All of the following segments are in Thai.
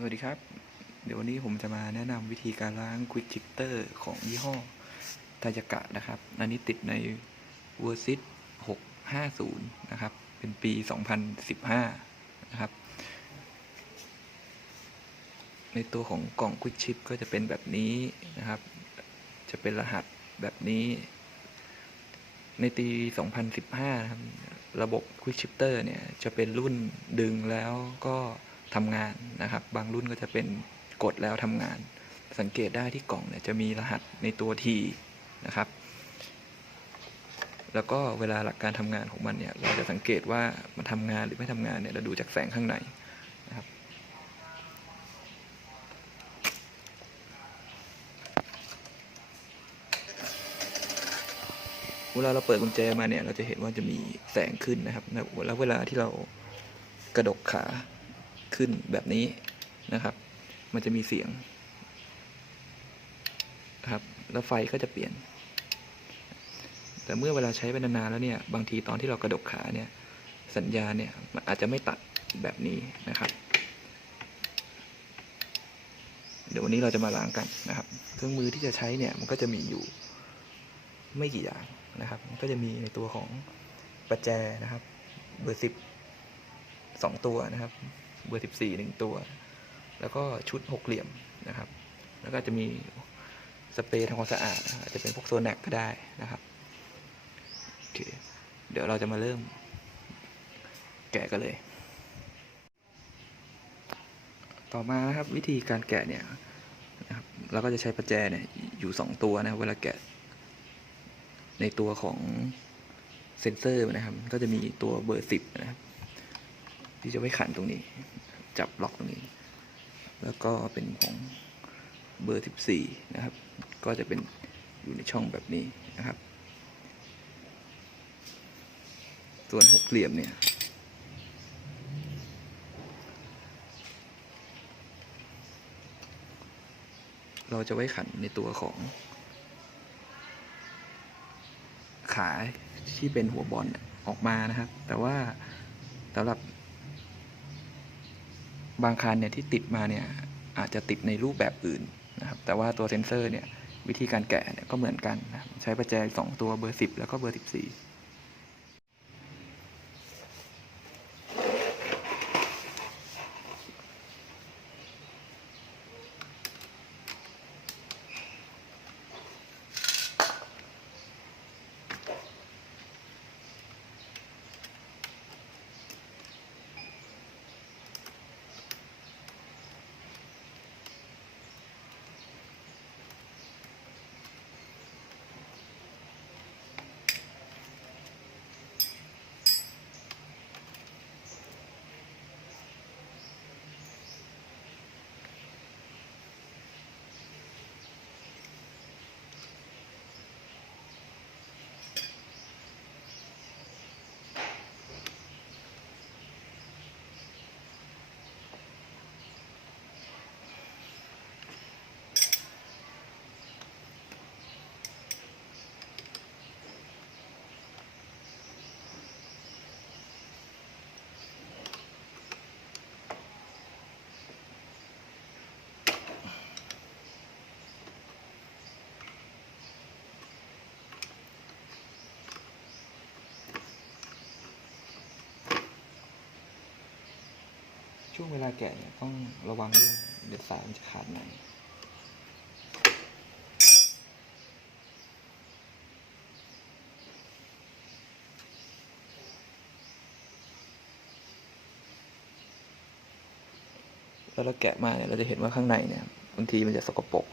สวัสดีครับ เดี๋ยววันนี้ผมจะมาแนะนำวิธีการล้าง Quick Shifter ของยี่ห้อทายากะนะครับ อันนี้ติดใน v e r s i s 650 นะครับ เป็นปี 2015 นะครับ ในตัวของกล่อง Quick Shift ก็จะเป็นแบบนี้นะครับ จะเป็นรหัสแบบนี้ ในปี 2015 นะครับ ระบบ Quick Shifter เนี่ย จะเป็นรุ่นดึงแล้วก็ ทำงานนะครับ บางรุ่นก็จะเป็นกดแล้วทำงาน สังเกตได้ที่กล่องเนี่ยจะมีรหัสในตัวทีนะครับ แล้วก็เวลาหลักการทำงานของมันเนี่ย เราจะสังเกตว่ามันทำงานหรือไม่ทำงานเนี่ยเราดูจากแสงข้างในนะครับเวลาเราเปิดกุญแจมาเนี่ยเราจะเห็นว่าจะมีแสงขึ้นนะครับแล้วเวลาที่เรากระดกขา ขึ้นแบบนี้นะครับ มันจะมีเสียงครับ แล้วไฟก็จะเปลี่ยน แต่เมื่อเวลาใช้ไปนานๆแล้วเนี่ย บางทีตอนที่เรากระดกขาเนี่ย สัญญาณเนี่ย มันอาจจะไม่ตัดแบบนี้นะครับ เดี๋ยววันนี้เราจะมาล้างกันนะครับ เครื่องมือที่จะใช้เนี่ย มันก็จะมีอยู่ไม่กี่อย่างนะครับ ก็จะมีในตัวของประแจนะครับ เบอร์สิบสองตัวนะครับ เบอร์สิบสี่หนึ่งตัว แล้วก็ชุดหกเหลี่ยมนะครับ แล้วก็จะมีสเปรย์ทำความสะอาดอาจจะเป็นพวกโซนแนกก็ได้นะครับโอเคเดี๋ยวเราจะมาเริ่มแกะกันเลย ต่อมานะครับวิธีการแกะเนี่ยนะครับเราก็จะใช้ประแจเนี่ยอยู่สองตัวนะเวลาแกะ ในตัวของเซนเซอร์นะครับ ก็จะมีตัวเบอร์สิบนะครับ ที่จะไว้ขันตรงนี้ จับล็อกตรงนี้ แล้วก็เป็นของเบอร์สิบสี่นะครับ ก็จะเป็นอยู่ในช่องแบบนี้นะครับ ส่วนหกเหลี่ยมเนี่ยเราจะไว้ขันในตัวของ ขาที่เป็นหัวบอลออกมานะครับ แต่ว่าสำหรับ บางคันเนี่ยที่ติดมาเนี่ยอาจจะติดในรูปแบบอื่นนะครับแต่ว่าตัวเซ็นเซอร์เนี่ยวิธีการแกะเนี่ยก็เหมือนกัน ใช้ประแจสองตัวเบอร์ 10 แล้วก็เบอร์ 14 ช่วงเวลาแกะเนี่ยต้องระวังด้วยเดี๋ยวสายมันจะขาดในแล้วเราแกะมาเนี่ยเราจะเห็นว่าข้างในเนี่ยบางทีมันจะสกปรก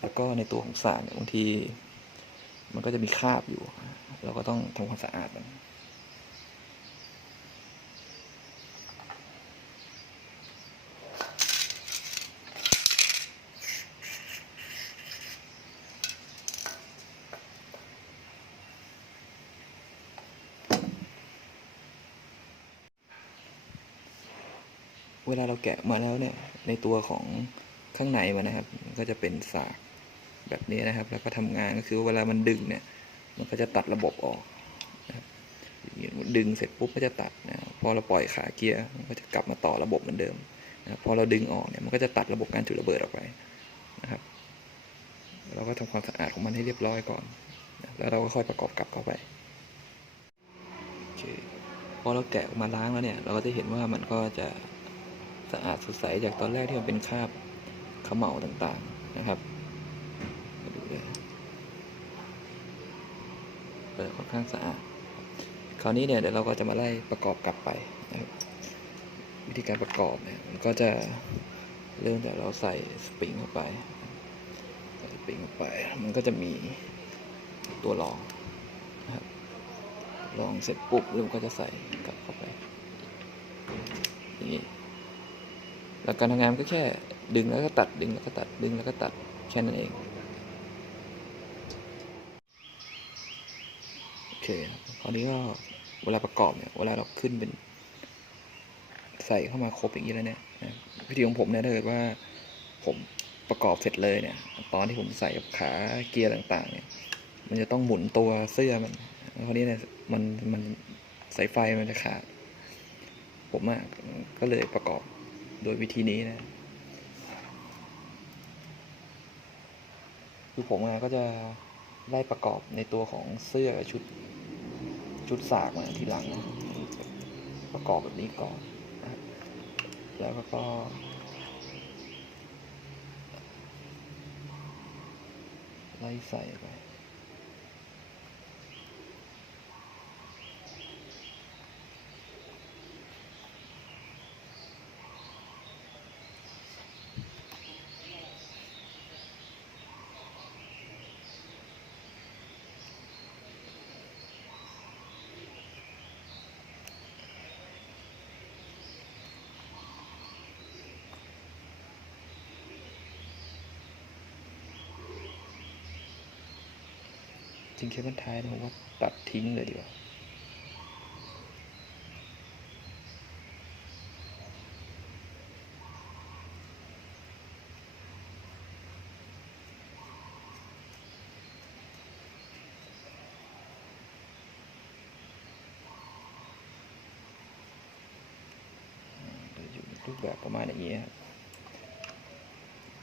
แล้วก็ในตัวของสารเนี่ยบางทีมันก็จะมีคราบอยู่ เราก็ต้องทำความสะอาดมัน เวลาเราแกะมาแล้วเนี่ย ในตัวของข้างในมันนะครับ มันก็จะเป็นสากแบบนี้นะครับ แล้วก็ทำงานก็คือเวลามันดึงเนี่ย มันก็จะตัดระบบออกนะครับดึงเสร็จปุ๊บก็จะตัดนะพอเราปล่อยขาเกียร์มันก็จะกลับมาต่อระบบเหมือนเดิมนะครับพอเราดึงออกเนี่ยมันก็จะตัดระบบการจุดระเบิดออกไปนะครับ เราก็ทำความสะอาดของมันให้เรียบร้อยก่อนนะแล้วเราก็ค่อยประกอบกลับเข้าไปโอเคพอเราแกะออกมาล้างแล้วเนี่ย เราก็จะเห็นว่ามันก็จะ สะอาดสดใสจากตอนแรกที่มันเป็นคราบขมเหลาต่างๆนะครับมาดูเลยเปิดค่อนข้างสะอาด คราวนี้เนี่ยเดี๋ยวเราก็จะมาไล่ประกอบกลับไปนะครับวิธีการประกอบเนี่ยมันก็จะเริ่มจากเราใส่สปริงเข้าไปใส่สปริงเข้าไป มันก็จะมีตัวรองนะครับรองเสร็จปุ๊บแล้วมันก็จะใส่กลับเข้าไปอย่างนี้ แล้วการทำงานก็แค่ดึงแล้วก็ตัดดึงแล้วก็ตัดดึงแล้วก็ตัดแค่นั้นเองโอเคคราวนี้ก็เวลาประกอบเนี่ยเวลาเราขึ้นเป็น ใส่เข้ามาครบอย่างนี้แล้วเนี่ยนะวิธีของผมเนี่ยถ้าเกิดว่าผมประกอบเสร็จเลยเนี่ย ตอนที่ผมใส่กับขาเกียร์ต่างๆ เนี่ย มันจะต้องหมุนตัวเสื้อมันคราวนี้เนี่ยมันมันสายไฟมันจะขาด ผมอะก็เลยประกอบ โดยวิธีนี้นะ คือผมอะก็จะไล่ประกอบในตัวของเสื้อชุดชุดสากมาทีหลังนะประกอบแบบนี้ก่อน แล้วก็ไล่ใส่ไป จริงเคเบิลท้ายเนี่ยผมว่าตัดทิ้งเลยดีกว่าจะอยู่รูปแบบประมาณอย่างนี้ครับ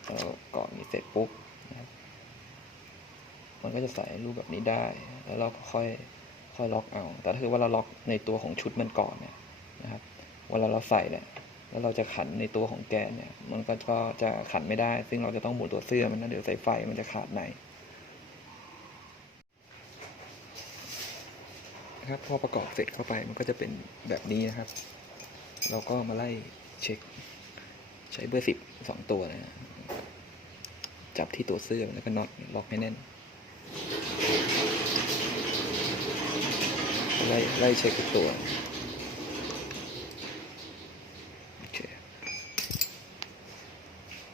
เราเกาะอย่างนี้เสร็จปุ๊บนะครับ มันก็จะใส่รูปแบบนี้ได้ แล้วเราก็ค่อยค่อยล็อกเอา แต่ถ้าคือว่าเราล็อกในตัวของชุดมันก่อนเนี่ยนะครับเวลาเราใส่เนี่ยแล้วเราจะขันในตัวของแกนเนี่ย มันก็ก็จะขันไม่ได้ ซึ่งเราจะต้องหมุนตัวเสื้อมันนะเดี๋ยวสายไฟมันจะขาดในนะครับพอประกอบเสร็จเข้าไปมันก็จะเป็นแบบนี้นะครับ เราก็มาไล่เช็ค ใช้เบอร์สิบสองตัวนะฮะจับที่ตัวเสื้อแล้วก็น็อตล็อกให้แน่น ไล่ไล่เช็คทุกตัวโอเค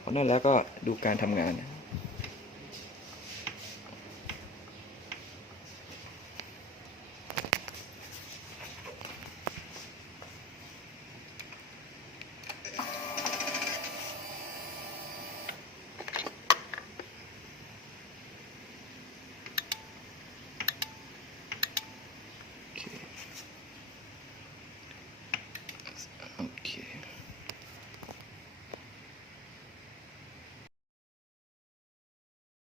พอนั่นแล้วก็ดูการทำงานนะ